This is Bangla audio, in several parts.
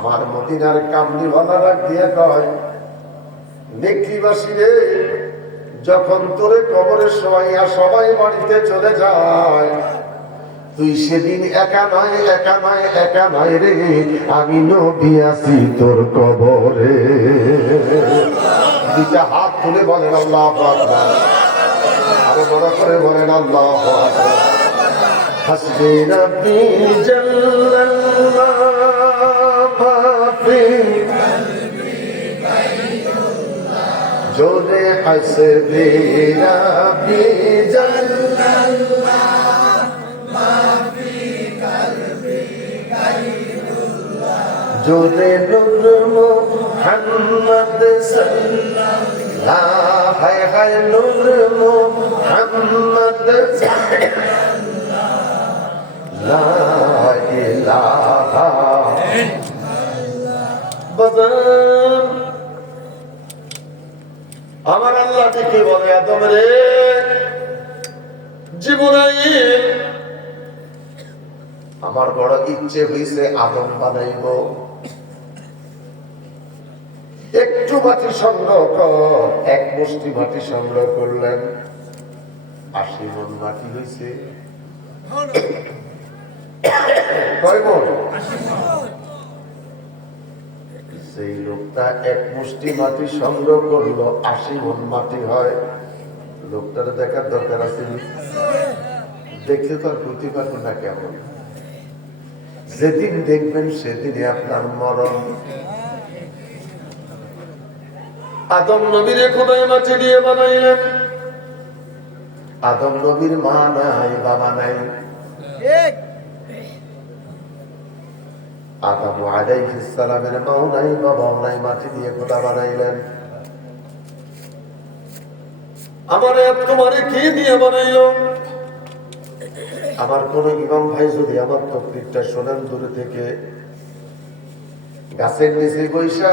আমার মদিনার কামলিওয়ালা ডাক দিয়ে কয়, নেকড়িবাসী রে, যখন তোরে কবরে শোয়াইয়া সবাই বাড়িতে চলে যায়, তুই সেদিন একা নয় রে, আমি নবী আছি তোর কবরে। দুইটা হাত তুলে বলেন আল্লাহু আকবার, আরো বড় করে বলেন আল্লাহু আকবার। হাসবি রাব্বি জাল্লাল্লাহু মা ফি কলবি গায়রুল্লাহ, জোরে হাসবি রাব্বি জাল্লাল্লাহু মা ফি কলবি গায়রুল্লাহ, জোরে নূর মুহাম্মদ সাল্লাল্লাহু হায় হায় নূর মুহাম্মদ লা ইলাহা ইল্লাল্লাহ। আমার আল্লাহ ঠিকই বলে, আদম রে, জিবরাইল, আমার বড় ইচ্ছে হইছে আদম বানাইব, একটু মাটি সংগ্রহ কর। এক মুষ্টি মাটি সংগ্রহ করলেন, 80 মণ মাটি হইছে। কয় মণ? সেই লোকটা এক মুষ্টি মাটি সংগ্রহ করলো, 80 মণ মাটি হয়। লোকটার দেখার দরকার আছে, দেখলে তো আর বুঝতে পারবো না কেমন। যেদিন দেখবেন সেদিনই আপনার মরণ। আদম নবীর খোদাই মাটি দিয়ে বানাইলেন। আদম নবীর মা নাই, বাবা নাই। আদম আলাইহিস সালামের মাও নাই, বাবাও নাই, মাটি দিয়ে খোদা বানাইলেন। আমারে তোমারে কি দিয়ে বানাইলো? আমার কোন ইমাম ভাই যদি আমার তকরীরটা শোনেন দূরে থেকে, গাছের নিচে বৈশা,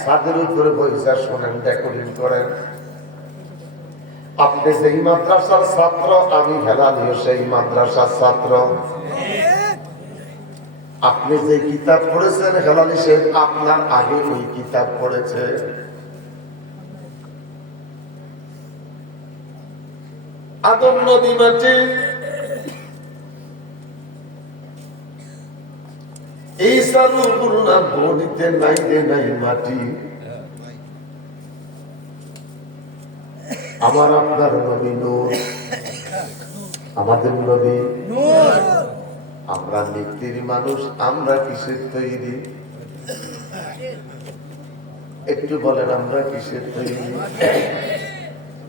ছাদের উপরে বৈশা শোনেন, রেকর্ডিং করেন। আপনি সেই মাদ্রাসার ছাত্র, আমি হেলালিও সেই মাদ্রাসার ছাত্র। আপনি যে কিতাব পড়েছেন, হেলালি সে আপনার আগে ওই কিতাব পড়েছে। আদম নবী মাটি, এই সালু গুরুনা বডিতে নাই রে নাই মাটি। আমার আপনার নবী নূর, আমাদের নবী নূর। আমরা নিত্যের মানুষ, আমরা কিসের তৈরি? একটু বলেন, আমরা কিসের তৈরি?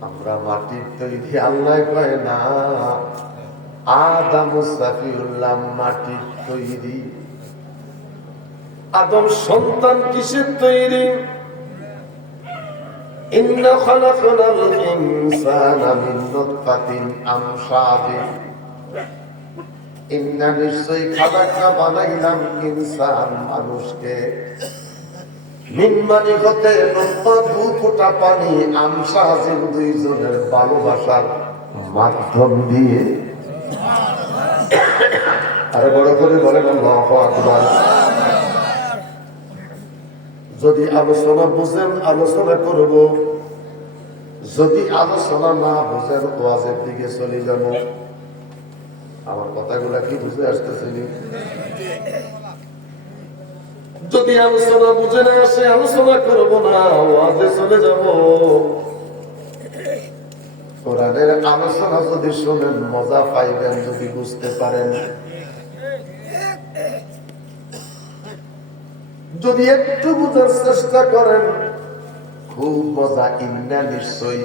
আমরা মাটির তৈরি। আল্লাহ কয় না, আদম সাফিউল্লাহ মাটির তৈরি। আদম সন্তান কিসের তৈরি? ইন্না খালাকনাল ইনসানা মিন নুতফাতিন আমশাজিন, ইন্না নিশ্চয়ই খালাকনা বানাইলাম ইনসান মানুষকে, মিন মানে হতে নুতফা, 2 ফোঁটা পানি, আমশাজিন, 2 জনের ভালোবাসার মাধ্যম দিয়ে। আরে বড় করে বলেন আল্লাহু আকবার। যদি আলোচনা বুঝেন আলোচনা করব, যদি আলোচনা না বুঝেন ওয়াজের দিকে চলে যাব। আমার কথাগুলা কি বুঝে আসতেছে? যদি আলোচনা বুঝে না আসে, আলোচনা করব না, ওয়াজে চলে যাব। কোরআনের আলোচনা যদি শুনেন মজা পাইবেন, যদি বুঝতে পারেন। যদি একটু বুঝার চেষ্টা করেন, খুব মজা। ইন্না নিশ্চয়ই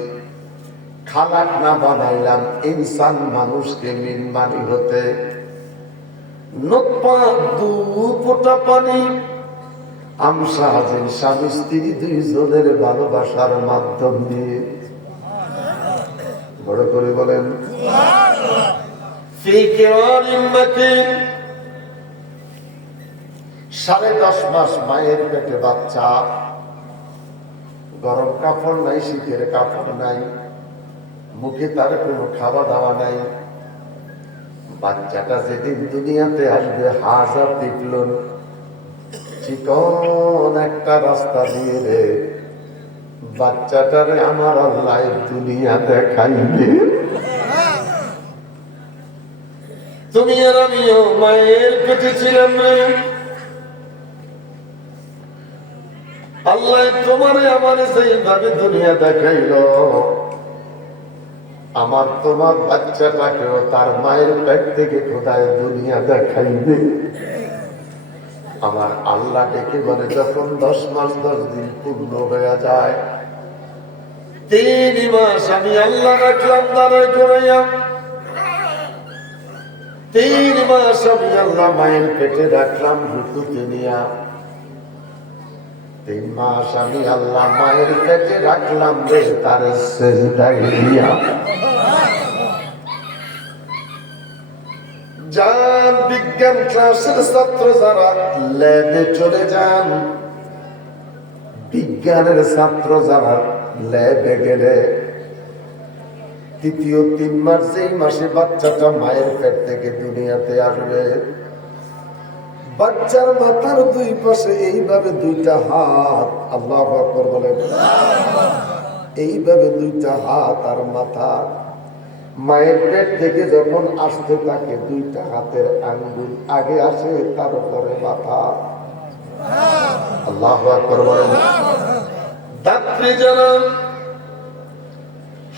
খালাক না বানাইলাম ইনসান মানুষকে, মিন মানি হতে, নুতফা 2 ফোঁটা পানি, আমশাজিন, স্বামী স্ত্রী 2 জনের ভালোবাসার মাধ্যম দিয়ে। বড় করে বলেন ফি কিরামিন মাকিন। 10.5 মাস মায়ের পেটে বাচ্চা, গরম কাপড় নাই, শীতের কাপড় নাই, মুখে তার কোনো খাওয়া দাওয়া নাই। বাচ্চাটা যেদিন দুনিয়াতে আসবে, হাজা পিপলন চিকন একটা রাস্তা দিয়ে রে বাচ্চাটারে আমার আল্লাহ দুনিয়া দেখাইবে। তুমি আর আমিও মায়ের পেটে ছিলাম রে, আল্লাহ তোমারে আমার সেইভাবে দুনিয়া দেখাইল, আমার তোমার বাচ্চাটাকেও তার মায়ের পেট থেকে খোদায় দুনিয়া দেখাইবে। আমার আল্লাহ ডেকে বলে যখন 10 মাস 10 দিন পূর্ণ হয়ে যায়, 3 মাস আমি আল্লাহ রাখলাম দাঁড়ায় করাইয়া, 3 মাস আমি আল্লাহ মায়ের পেটে রাখলাম রুকুতে নিয়া, 3 মাস আমি আল্লাহ মায়ের পেটে রাখলাম রে তার সেজদায় দিয়া। যান বিজ্ঞান ক্লাসের ছাত্র যারা ল্যাবে চলে যান, বিজ্ঞানের ছাত্র যারা ল্যাবে গেলে তৃতীয় 3 মাস যেই মাসে বাচ্চাটা মায়ের পেট থেকে দুনিয়াতে আসবে, বাচ্চার মাথার 2 পাশে এইভাবে 2টা হাত, আল্লাহু আকবার বলেন, এইভাবে 2টা হাত আর মাথা মায়ের পেট থেকে যখন আসতে থাকে 2টা হাতের আঙ্গুল আগে আসে, তারপরে মাথা। আল্লাহু আকবার বলেন। দাত্রী যারা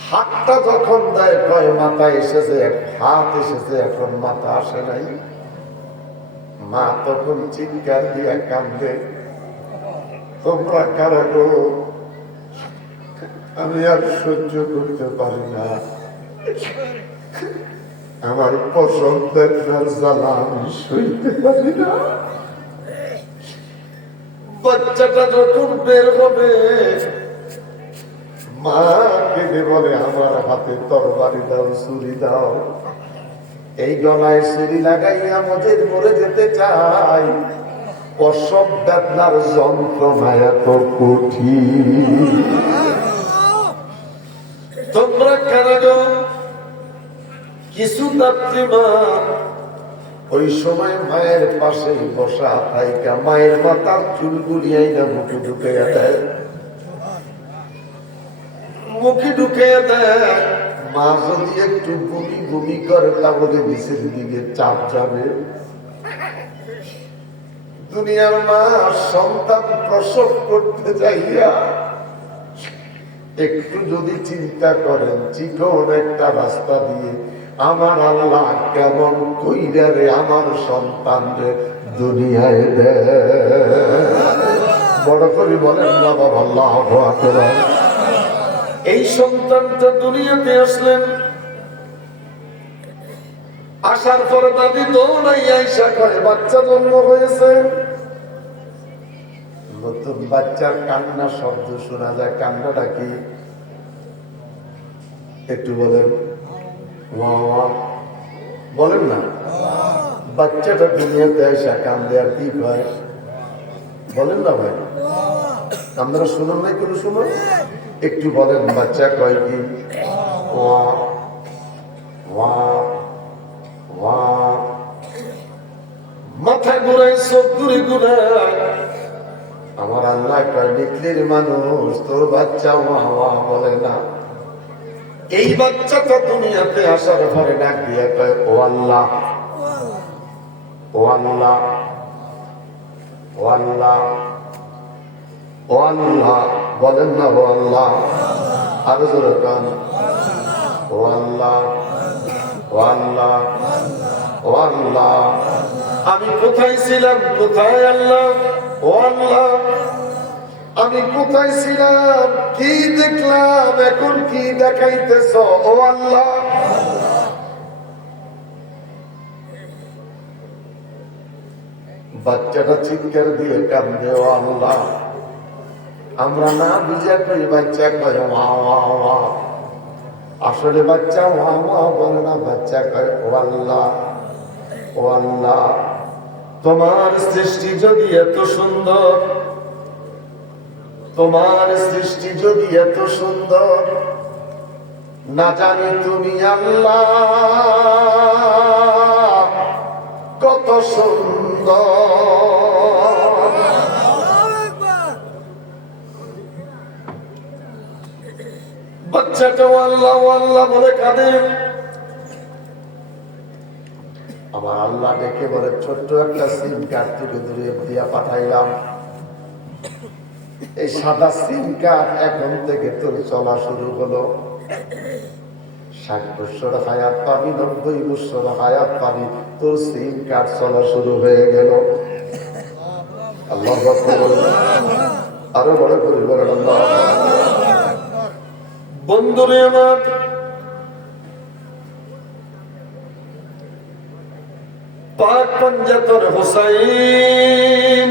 হাতটা যখন দেয় কয় মাথা এসেছে, হাত এসেছে, এখন মাথা আসে নাই, মা তখন চিৎকার দিয়া কান্দে, তোমরা কারা গো, আমি আর সহ্য করতে পারি না, আমার পছন্দের জ্বালা আমি সইতে পারি না। বাচ্চাটা যখন বের হবে মা কেঁদে বলে আমার হাতে তরবারি দাও, ছুরি দাও, এই গলায় ছুরি লাগাইয়া মজেদ মরে যেতে চাই, প্রসব বেদনার যন্ত্রণায় এত কঠিন। তোমরা কারাগো কিছু দাত্রীমা ওই সময় মায়ের পাশে বসা থাইকা মায়ের মাথার চুলগুলি আইনা মুখে ঢুকে দেয়, মুখে ঢুকে দেয়। মা যদি একটু বমি বমি করে তাহলে নিচের দিকে চাপ যাবে। দুনিয়ার মা সন্তান প্রসব করতে যাইয়া একটু যদি চিন্তা করেন চিকন একটা রাস্তা দিয়ে আমার আল্লাহ কেমন কইরা রে আমার সন্তানরে দুনিয়ায় দেয়, বড় করে বলেন না বাবা আল্লাহু আকবার। এই সন্তানটা দুনিয়াতে আসলেন, আসার পরে দাদি দৌড়াই আইসা করে বাচ্চা জন্ম হয়েছে। নতুন বাচ্চার কান্না শব্দ শোনা যায়, কান্নাটা কি একটু বলেন, বলেন না। বাচ্চাটা দুনিয়াতে আইসা কান্দে আর কি হয় বলেন না ভাই, আপনারা শুনুন নাই কোনো সময়, একটু বলেন বাচ্চা কয় কি, মাথা ঘুরাই চোখ ঘুরে ঘুরায়। আমার আল্লাহ কয় নিকলির মানুষ তোর বাচ্চা ওয়া ওয়া বলে না। এই বাচ্চাটা দুনিয়াতে আসার পরে ডাক দিয়ে কয় ও আল্লাহ, ও আল্লাহ, ও আল্লাহ, ও আল্লাহ বলেন না, ও আল্লাহ, আরো জোরে কান, ও আল্লাহ, ও আল্লাহ, ও আল্লাহ। আমি কোথায় ছিলাম, কোথায় আল্লাহ, ও আল্লাহ আমি কোথায় ছিলাম, কি দেখলাম, এখন কি দেখাইতেছ, ও আল্লাহ। বাচ্চাটা চিৎকার দিয়ে কান্দে ও আল্লাহ। আমরা না বুঝে কই বাচ্চা কয় ওয়া ওয়া ওয়া, আসলে বাচ্চা ওয়া ওয়া বলে না, বাচ্চা কয় ও আল্লাহ, ও আল্লাহ তোমার সৃষ্টি যদি এত সুন্দর, তোমার সৃষ্টি যদি এত সুন্দর, না জানি তুমি আল্লাহ কত সুন্দর। বাচ্চাটাও আল্লাহ আল্লাহ বলে কাঁদে। আমার আল্লাহ ডেকে বলে, ছোট্ট একটা সিম কার্ড তুলে দূরে দিয়া পাঠাইলাম, এই সাদা সিম কার্ড এখন থেকে তোর চলা শুরু হলো। 60 বছর হায়াত পাবি, 90 বছর হায়াত পাবি, তোর সিম কার্ড চলা শুরু হয়ে গেল। আল্লাহ আরো বড় করে বলেন আল্লাহ। বন্ধুরে আমার, পাক পঞ্জাতন হুসাইন,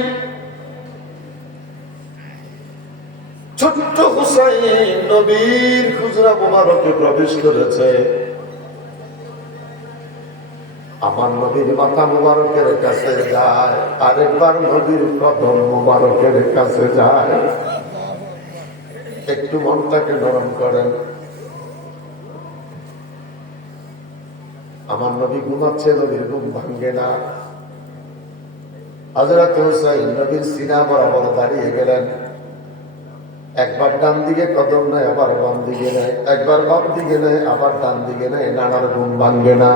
ছোট্ট হুসাইন নবীর খুজরা মোবারকে প্রবেশ করেছে। আমার নবীর মাথা মোবারকের কাছে যায়, আরেকবার নবীর কদম মোবারকের কাছে যায়। একটু মনটাকে নরম করেন। আমার নবী ঘুমাচ্ছে, নবীর ঘুম ভাঙ্গে না। হযরত হুসাইন নবীর সিনা বরাবর দাঁড়িয়ে গেলেন। একবার ডান দিকে কদম নেয়, আবার বাম দিকে নেয়, একবার বাম দিকে নেয়, আবার ডান দিকে নেয়, নানার ঘুম ভাঙ্গে না।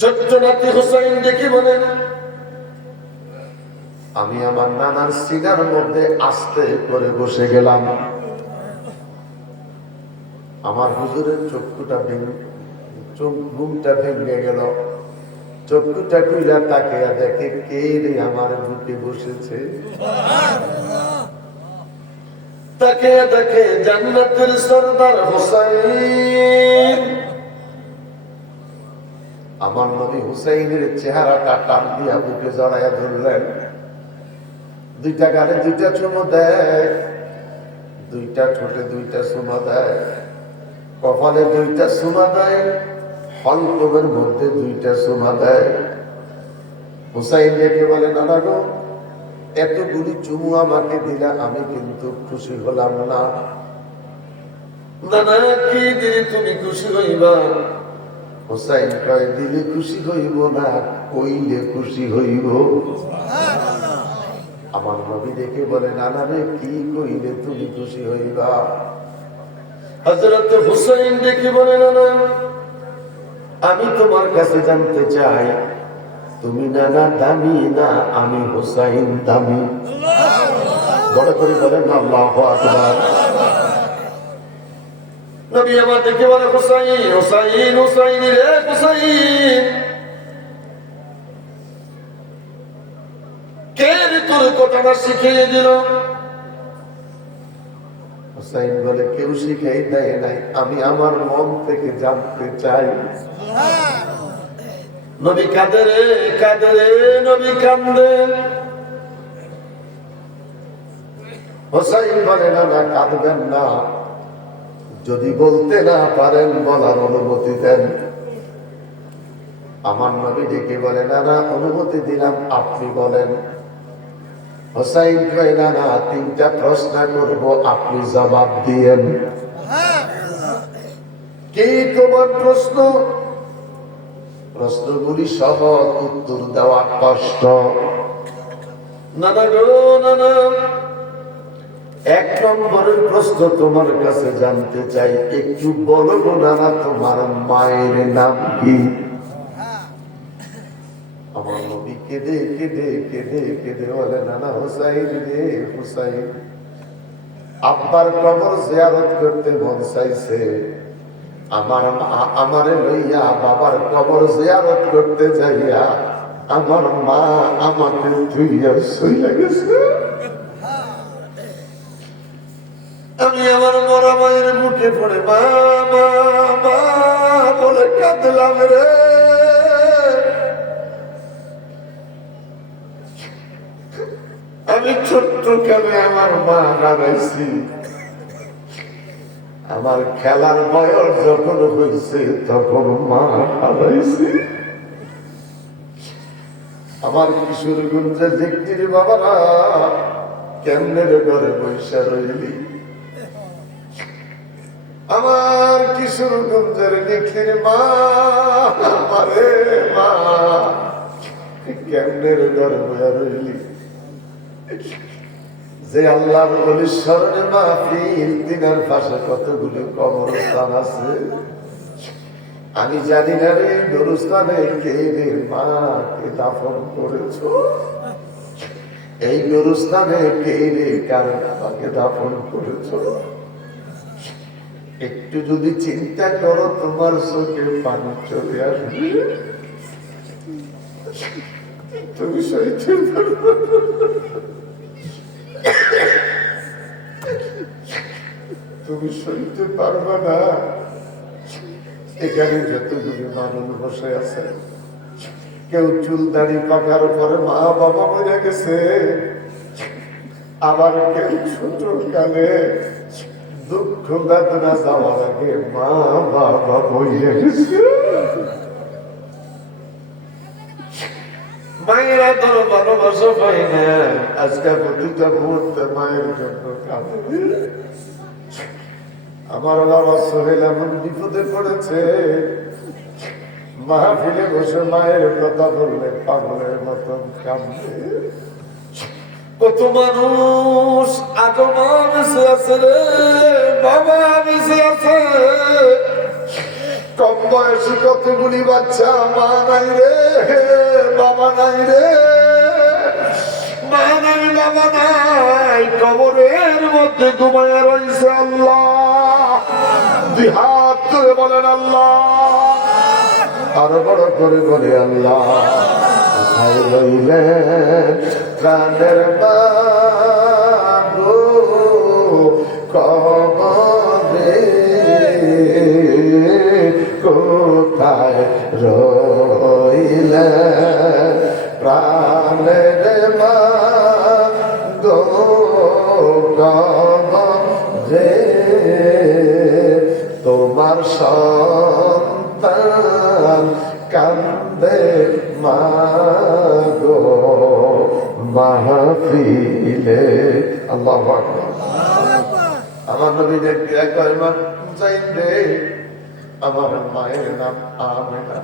ছোট্ট নাতি হুসাইন দেখি বলেন, আমি আমার নানার সিনার মধ্যে আস্তে করে বসে গেলাম। আমার হুজুরের চক্ষুটা ঘুমটা ভেঙে গেল। চক্ষুটা খুইলা তাকিয়া দেখে কে রে আমার বুকে বসেছে। তাকিয়া দেখে জান্নাতের সরদার হুসাইন। আমার নবী হুসাইনের চেহারাটা টান দিয়া বুকে জড়াইয়া ধরলেন। দুইটা গালে দুইটা চুমো দেয়, দুইটা ঠোঁটে দুইটা চুমা দেয়, কপালে দুইটা চুমা দেয়, হলকমের মধ্যে দুইটা চুমা দেয়। হুসাইন দেখে বলে, নানা গো, এতগুলি চুমু আমাকে দিলা, আমি কিন্তু খুশি হলাম না। নানা, কি দিলে তুমি খুশি হইবা? হুসাইন কয়, দিলে খুশি হইব না, কইলে খুশি হইব। আমার নবী দেখে বলে, নানা রে, কি কইলে তুমি খুশি হইবা? হযরত হুসাইন দেখে বলে, নানা, আমি তোমার কাছে জানতে চাই, তুমি নানা দামি না আমি হুসাইন দামি? বড় করে বলেন আল্লাহু আকবার। নবী আমার দেখে বলে, হুসাইন হুসাইন হুসাইন রে হুসাইন, কে রে তোর কথাটা শিখিয়ে দিল? হুসাইন বলে, কেউ শিখাই দেয় নাই, আমি আমার মন থেকে জানতে চাই। নবী কাঁদে রে কাঁদে রে, নবী কান্দে। হুসাইন বলে, না না, কাঁদবেন না, যদি বলতে না পারেন বলার অনুমতি দেন। আমার নবী ডেকে বলে, না না, অনুমতি দিলাম, আপনি বলেন। হুসাইন কয়, না না, 3টা প্রশ্ন করব, আপনি জবাব দিয়েন। কি তোমার প্রশ্ন? প্রশ্নগুলি সহজ, উত্তর দেওয়া কষ্ট। নানা গো নানা, 1 নম্বরের প্রশ্ন তোমার কাছে জানতে চাই, একটু বলো গো নানা, তোমার মায়ের নাম কি? আমার নবী কেঁদে কেঁদে কেঁদে কেঁদে বলে, নানা হুসাইন রে হুসাইন, আব্বার কবর জিয়ারত করতে মন চাইছে, আমার মা আমারে লইয়া বাবার কবর জিয়ারত করতে যাইয়া আমার মা আমাকে ধুইয়া চলে গেছে। আমি আমার মরা মায়ের মুখে পড়ে মা মা মা বলে কাঁদলাম রে। আমি ছোট্ট কালে আমার মা হারাইছি, আমার খেলার বয়স যখন হয়েছে তখন মা হারাইছি। আমার কিশোরগঞ্জের দিকটির বাবারা কেমনে ঘরে বৈশা রইলি, আমার কিশোরগঞ্জের দিকটির মা আমারে মা কেমনে ঘরে বইয়া রইলি। যে আল্লাহর ওলির স্মরণে মাহফিল, তিনার পাশে কতগুলো কবরস্থান আছে। আমি জানি না রে গোরস্থানে কে রে মাকে দাফন করেছ, এই গোরস্থানে কে রে কারণ আমাকে দাফন করেছ। একটু যদি চিন্তা করো তোমার চোখে পানি চলে আসবে, তুমি সইতে পারবে না। তুমি সইতে পারবে না। এখানে যতগুলি মানুষ বসে আছে, কেউ চুল দাড়ি পাকার পরে মা বাবা মরে গেছে, আবার কেউ ছোট কালে দুঃখ বেদনা যাওয়ার আগে মা বাবা মরে গেছে। মায়েরা তোর ভালোবাসা পাই না, আজকে প্রতিটা মুহূর্তে মায়ের জন্য কাঁদে। আমার বাবা সোহেল এমন বিপদে পড়েছে, মাহফিলে বসে মায়ের কথা বললে পাগলের মতন কাঁদে। কত মানুষ আগমন আছে রে বাবা, বেঁচে আছে। কম বয়সী কতগুলি বাচ্চা মা নাই রে বাবা নাই রে, মা নাই বাবা নাই, কবরের মধ্যে ঘুমায়া রয়েছে। আল্লাহ দুই হাত ধরে বলেন আল্লাহ, আরো বড় করে বলে আল্লাহ। কোথায় রইলেন প্রাণের মা গো কবরে, কোথায় রইলেন প্রাণের মা গো কবরে, তোমার সন্তান কান্দে মা গো মাহফিলে। আল্লাহু আকবার। আমার নবী দেখতে কয়বার চাইতে, আমার মায়ের নাম আমেনা,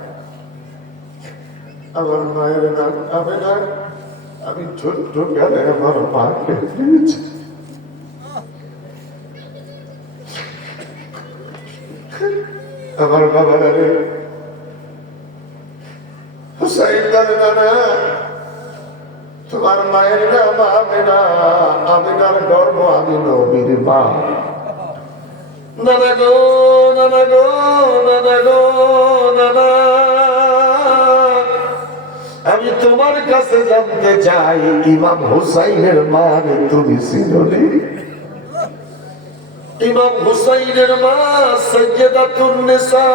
আমার মায়ের নাম আমেনা। আমি ছোট্ট কালে আমার মাকে পেয়েছি। আমার বাবার হুসাইন বলে না, তোমার মায়ের নাম আমেনা, আমেনার গর্ব আমি নবীর মা। নানা গো নানা গো নানা গো নানা, আমি তোমার কাছে জানতে চাই, ইমাম হুসাইনের মা তুমি চিনোনি? ইমাম হুসাইনের মা সাইয়্যিদাতুন নিসা,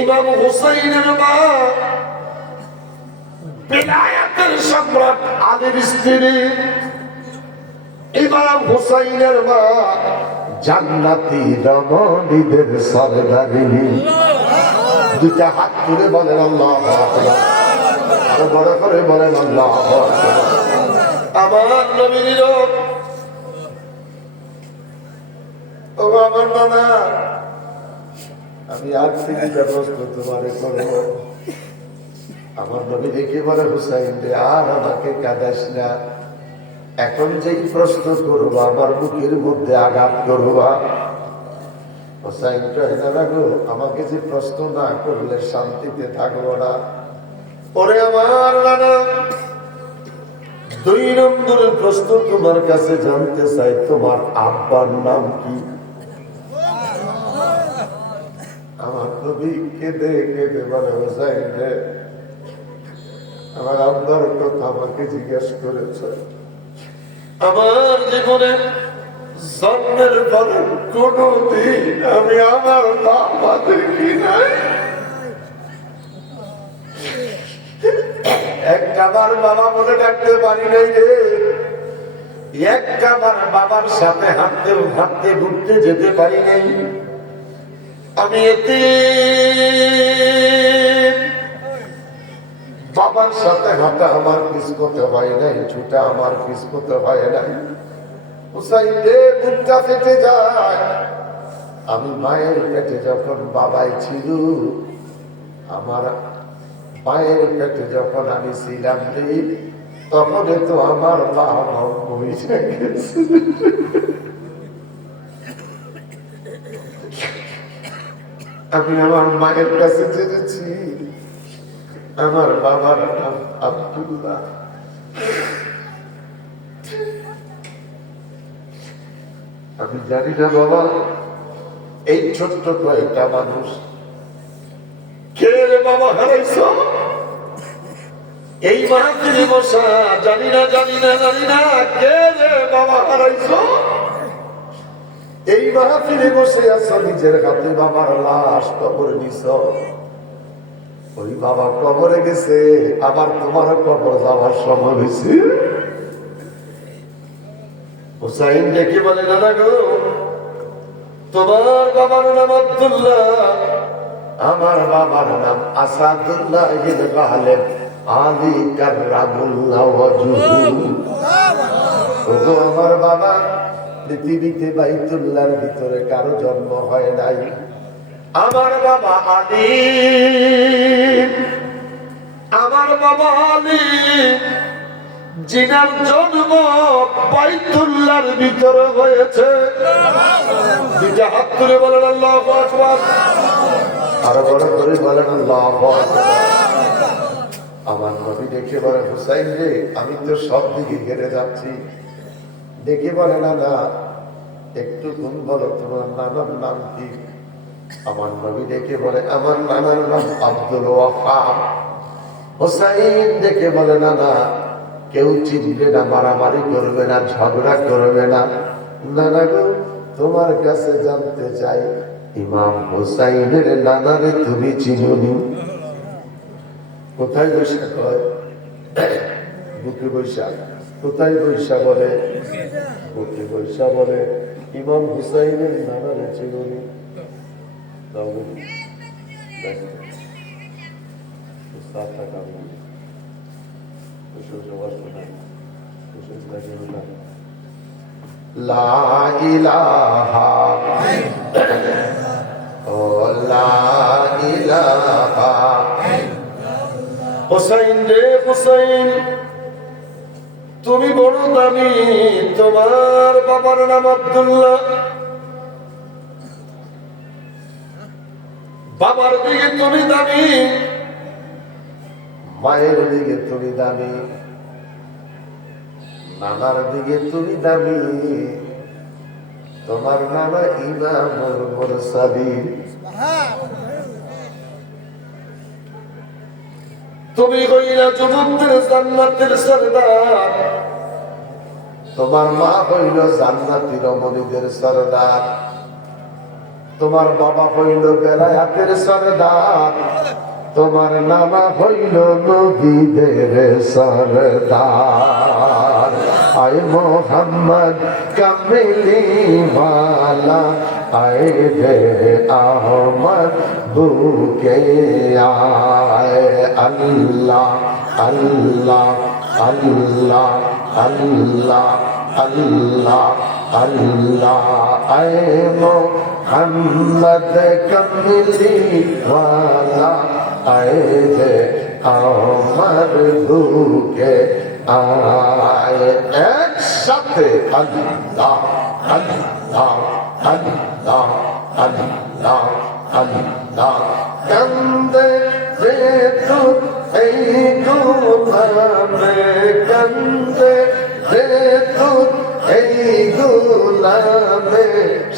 ইমাম হুসাইনের মা বিলায়াতের সম্রাট আলীর স্ত্রী, ইমাম হুসাইনের মা জান্নাতি রমণীদের সরদারিনী। দুইটা হাত তুলে বলেন আল্লাহু আকবার, আরো বড় করে বলেন আল্লাহু আকবার। আমার নবীর ও আমার নানা, আমি আজ থেকে ব্যবস্থা তোমারে করবো। আমার নবী দেখে বলে হুসাইন রে আর আমাকে কাঁদাস না, এখন যেই প্রশ্ন করবো আমার বুকের মধ্যে আঘাত করবা। হুসাইন কয় না গো, আমাকে যে প্রশ্ন না করলে শান্তিতে থাকবো না। ওরে আমার নানা, 2 নম্বরের প্রশ্ন তোমার কাছে জানতে চাই, তোমার আব্বার নাম কি? আমার নবী কেঁদে কেঁদে বলে হুসাইন রে, আমার আব্বার কথা আমাকে জিজ্ঞেস করেছ। আমার জীবনে জন্মের পরে কোনদিন আমি আমার বাবা দেখি নাই। একটাবার বাবা বলে ডাকতে পারি নাই রে, একটাবার বাবার সাথে হাঁটতে হাঁটতে ঘুরতে যেতে পারি নাই। আমি এতে বাবার সাথে হাঁটা আমার কিসমতে হয় নাই, ছুটা আমার কিসমতে হয় নাই। হুসাইনে বুকটা ফেটে যায়। আমি মায়ের পেটে যখন বাবাই ছিল, আমার মায়ের পেটে যখন আমি ছিলাম, তখন তো আমার বাবা বইসে গেছে। আমি আমার মায়ের কাছে জেনেছি আমার বাবার নাম আব্দুল্লাহ। আমি জানি না বাবা, এই ছোট্ট কয়েকটা মানুষ কে রে বাবা হারাইছ এই মাহফিলে বসা, জানি না কে রে বাবা হারাইছ এই মাহফিলে বসে আছো, নিজের হাতে বাবার লাশ কবরে নিছ। ওই বাবা কবরে গেছে, আবার তোমার কবর যাওয়ার সময় হয়েছে। হুসাইন ডেকে বলে, দাদা গো, তোমার বাবার নাম আব্দুল্লাহ, আমার বাবার নাম আসাদুল্লাহ ইবনে গালিব আলী কাররামুল্লাহ ওয়াজহুহু। ওগো আমার বাবা, পৃথিবীতে বাইতুল্লাহর ভিতরে কারো জন্ম হয় নাই। আমার বাবা আলী, আমার বাবা আলী জিনার জন্ম বাইতুল্লাহর ভিতরে হয়েছে। দুইটা হাত তুলে বলেন আল্লাহু আকবার, আরো বড় করে বলেন আল্লাহু আকবার। আমার নবী দেখে বলে, হুসাইন রে, আমি তো সব দিকে ঘেরে যাচ্ছি। দেখে বলে, না না, একটু তুমি বলো তোমার নানার নাম কি? আমার নবী দেখে বলে, আমার নানার নাম আব্দুল ওয়াহাব। হুসাইন দেখে বলে, না না, কেউ চিনবে না, মারামারি করবে না, ঝগড়া করবে না। নানা গো, তোমার কাছে জানতে চাই, ইমাম হুসাইনের নানারে তুমি চিনুনি? কোথায় বৈশা কয়? বুকে বৈশা। কোথায় বৈশা বলে? বুকে বৈশা বলে, ইমাম হুসাইনের নানারে চিনুনি? লা ইলাহা ও লা ইলাহা। হুসাইন রে হুসাইন, তুমি বড় দামি, তোমার বাবার নাম আব্দুল্লাহ, বাবার দিকে তুমি দামি, মায়ের দিকে তুমি দামি, নানার দিকে তুমি দামি। তোমার নানা ইমামুল মুরসালিন। তুমি হইলা যুবকদের জান্নাতের সরদার, তোমার মা হইল জান্নাতি রমণীদের সরদার, তোমার বাবা হইল বেলায়াতের সরদার, তোমার নানা হইল নবীদের সরদার। আয় মোহাম্মদ কামলি ওয়ালা, আয় রে আহমদ বুকে আয়। আল্লাহ আল্লাহ আল্লাহ আল্লাহ আল্লাহ আল্লাহ। আয় মোহাম্মদ কামলি ওয়ালা, আয় রে আহমদ বুকে আয়। একসাথে আল্লাহ আল্লাহ আল্লাহ আল্লাহ আল্লাহ। কান্দে রে তু এই গুলামে, কান্দে রে তু এই গুলামে,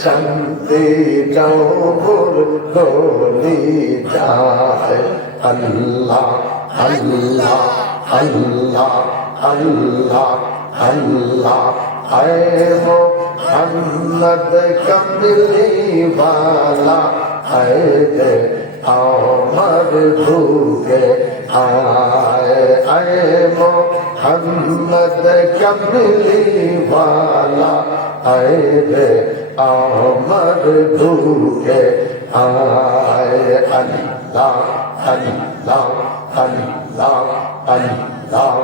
শান্তি গাও মোর গলি যায়। আল্লাহ আল্লাহ আল্লাহ আল্লাহ আল্লাহ। আয় মোহাম্মদ কামলি ওয়ালা, আয় রে আমার বুকে আয়। আয় মোহাম্মদ কামলি ওয়ালা, আয় রে আমার বুকে আয়। আল্লাহ আল্লাহ আল্লাহ আল্লাহ।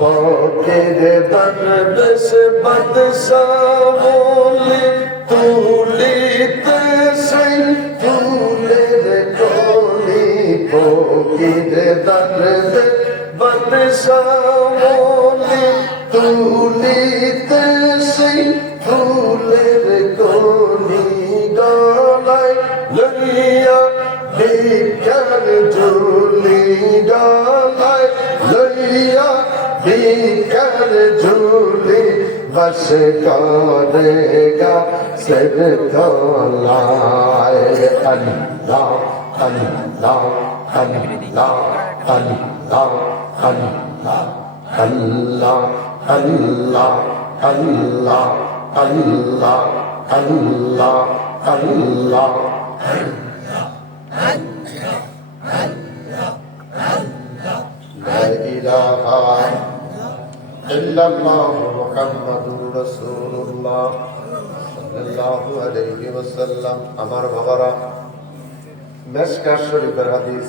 পকের দরবেশ বাদশাহ বলে, তুলিতে সেই ফুলের কলি প্রেমে বদসামলি তুলিতে সেই ফুলের কলি গলায় লইয়া ভিক্ষার ঝুলি গলায় লইয়া ভিক্ষার ঝুলি বস করে গাছের তলায় আল্লাহ আল্লাহ আল্লাহ আল্লাহ আল্লাহ আল্লাহ আল্লাহ আল্লাহ আল্লাহ আল্লাহ আল্লাহ লা ইলাহা ইল্লাল্লাহ মুহাম্মাদুর রাসূলুল্লাহ সাল্লাল্লাহু আলাইহি ওয়াসাল্লাম। আমার বাবারা, মিশকাত শরীফের হাদিস,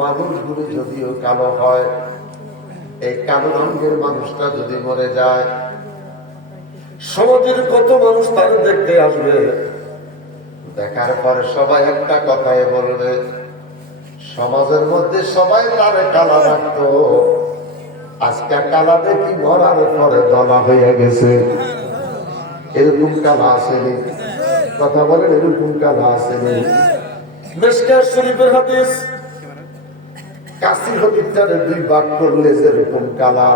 মানুষগুলো যদিও কালো হয়, এই কালো রঙের মানুষটা যদি মরে যায়, সমাজের কত মানুষ তার দেখতে আসবে, দেখার পরে সবাই একটা কথাই বলবে, সমাজের মধ্যে সবাই তার কালা রাখতো, আজকে কালা দেখি মরার পরে দলা হয়ে গেছে। এরকম কালা আসেনি, কথা বলেন, এরকম কালা আসেনি। মিশকাত শরীফের হাদিস, কাশি হবিটারে দুই ভাগ করলে যেরকম কালা,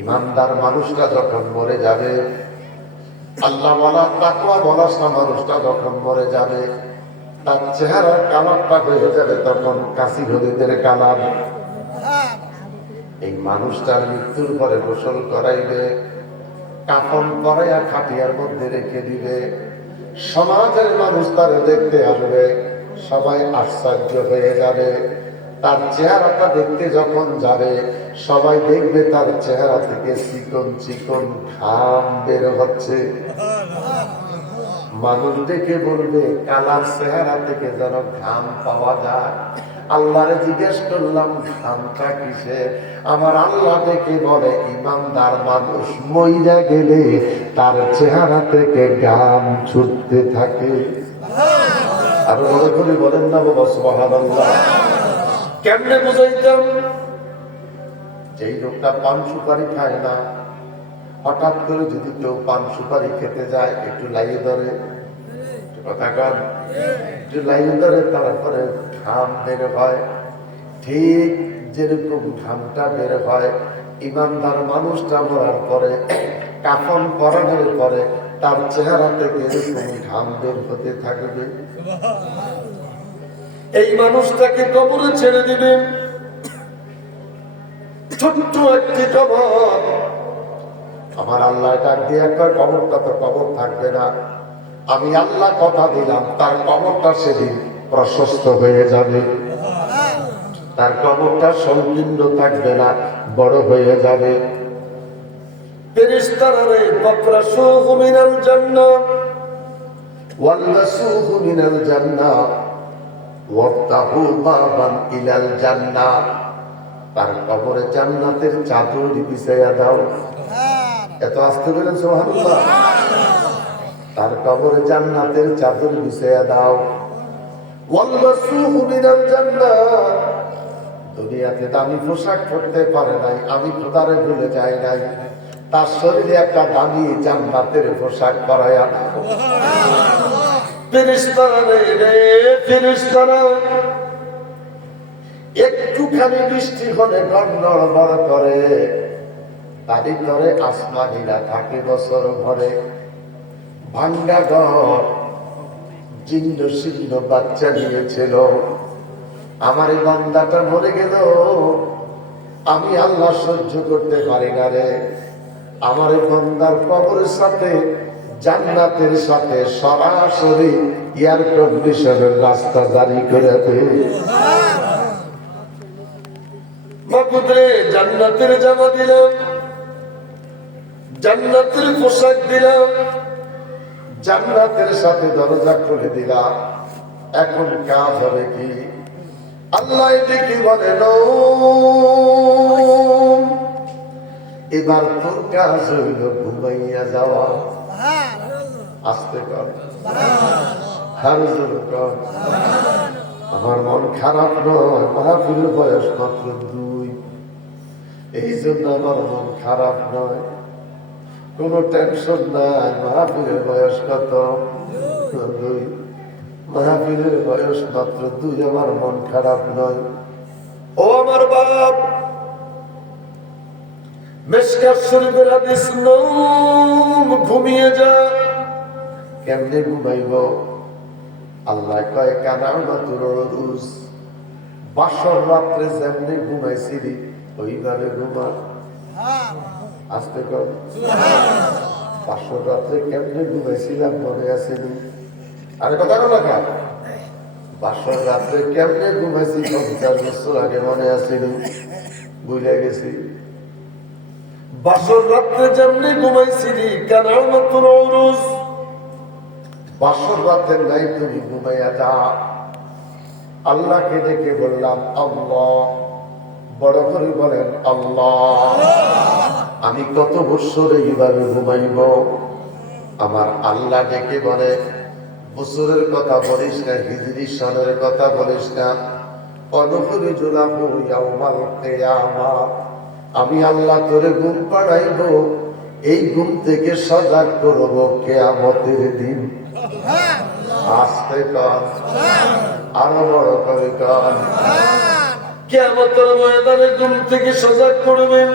ইমানদার মানুষটা যখন মরে যাবে, আল্লাহ ওয়ালা তাকওয়া ওয়ালা মানুষটা যখন মরে যাবে, তার চেহারার কালারটা হয়ে যাবে তখন কাশি হবিদের কালার। এই মানুষটার মৃত্যুর পরে গোসল করাইবে, কাফন পরাইয়া খাটিয়ার মধ্যে রেখে দিবে, সমাজের মানুষ তারে দেখতে আসবে, সবাই আশ্চর্য হয়ে যাবে। তার চেহারাটা দেখতে যখন যাবে, সবাই দেখবে তার চেহারা থেকে চিকন চিকন ঘাম বের হচ্ছে। মানুষ দেখে বলবে, কালার চেহারা থেকে যেন ঘাম পাওয়া যায়। আল্লাহরে জিজ্ঞেস করলাম, ঘামটা কিসে? আমার আল্লাহ দেখে বলে, ইমানদার মানুষ মইরা গেলে তার চেহারা থেকে ঘাম ছুটতে থাকে। আর মনে করে বলেন না বাবা সুবহানাল্লাহ। কেমনে বুঝাইতাম? যেই লোকটা পান সুপারি খায় না, হঠাৎ করে যদি কেউ পান সুপারি খেতে যায়, একটু লাইয়ে ধরে, কথা কন, একটু লাইয়ে ধরে, তারপরে ঘাম বের হয়। ঠিক যেরকম ঘামটা বের হয়, ইমানদার মানুষটা মরার পরে, কাফন পরানোর পরে তার চেহারা থেকে এরকম ঘাম বের হতে থাকবে। এই মানুষটাকে কবরে ছেড়ে দিবেন, ছোট্ট একটি কবর। আমার আল্লাহ ডাক দিয়ে একবার, কবরটা তো কবর থাকবে না, আমি আল্লাহ কথা দিলাম তার কবরটা সেদিন প্রশস্ত হয়ে যাবে, তার কবরটা সংকীর্ণ থাকবে না, বড় হয়ে যাবে। ফেরেশতারা ফাকরাসুহু মিনাল জান্নাহ ওয়ালবাসুহু মিনাল জান্নাহ ওয়াফতাহু বাবান ইলাল জান্নাহ। তার কবরে জান্নাতের চাদর বিছাইয়া দাও। এত আসতে বলেন সুবহানাল্লাহ। তার কবরে জান্নাতের চাদর বিছাইয়া দাও। ওয়ালবাসুহু মিনাল জান্নাহ। দুনিয়াতে দামি পোশাক পরতে পারে নাই, আমি খোদারে ভুলে যাই নাই, তার শরীরে একটা দামি জান্নাতের পোশাক পরাইয়া দাও। ফেরেশতারা ফেরেশতারা একটুখানি বৃষ্টি হলে ঘর নড়বড় করে, তারই করে আসমানীরা থাকে বছর ভরে। ভাঙ্গা ঘর, জীর্ণ শীর্ণ বাচ্চা নিয়েছিল, আমার এই বান্দাটা মরে গেল, আমি আল্লাহ সহ্য করতে পারি না রে। আমার এই বান্দার কবরের সাথে জান্নাতের সাথে সরাসরি এয়ার কন্ডিশনের রাস্তা জারি করে দে। জান্নাতের জামা দিলাম, জান্নাতের পোশাক দিলাম, জান্নাতের সাথে দরজা খুলে দিলাম, এখন কাজ হবে কি? আল্লাহ দেখি বলে, এবার তোর কাজ হইল ঘুমাইয়া যাওয়া। আসতে কর, আমার মন খারাপ নয়, মাহফিলের বয়স মাত্র 2, এই জন্য আমার মন খারাপ নয়, কোনো টেনশন নাই। মাহফিলের বয়স কত? 2। মাহফিলের বয়স মাত্র 2, আমার মন খারাপ নয়। ও আমার বাপ, মিশকাত শরীফের হাদিস, ঘুমিয়ে যা। কেমনে ঘুমাইব? আল্লাহ কয় কানামাতুর রুজ, বাসর রাত্রে যেমনি ঘুমাইছিলি ওইভাবে ঘুমা। আস্তে কর, বাসর রাত্রে কেমনে ঘুমাইছিলাম মনে আসেনি? আরে কথা না কেন, বাসর রাত্রে কেমনে ঘুমাইছি 50 বছর আগে মনে আসেনি? বুঝে গেছি। বাসর রাত্রে যেমনি ঘুমাইছিলি কানামাতুর রুজ, বাসর রাতে নাই তুমি ঘুমাইয়া যা। আল্লাহকে ডেকে বললাম আল্লাহ, বড় করে বলেন আল্লাহ, আমি কত বছর এইভাবে ঘুমাইব? আমার আল্লাহ ডেকে বলে, বছরের কথা বলিস না, হিজরি সনের কথা বলিস না, আমি আল্লাহ তোরে ঘুম পাড়াইব, এই ঘুম থেকে সজাগ করবো কিয়ামতের দিন। আস্তে কর, আরো বড় করে কর, কিয়ামতের ময়দানে ঘুম থেকে সজাগ করবেন।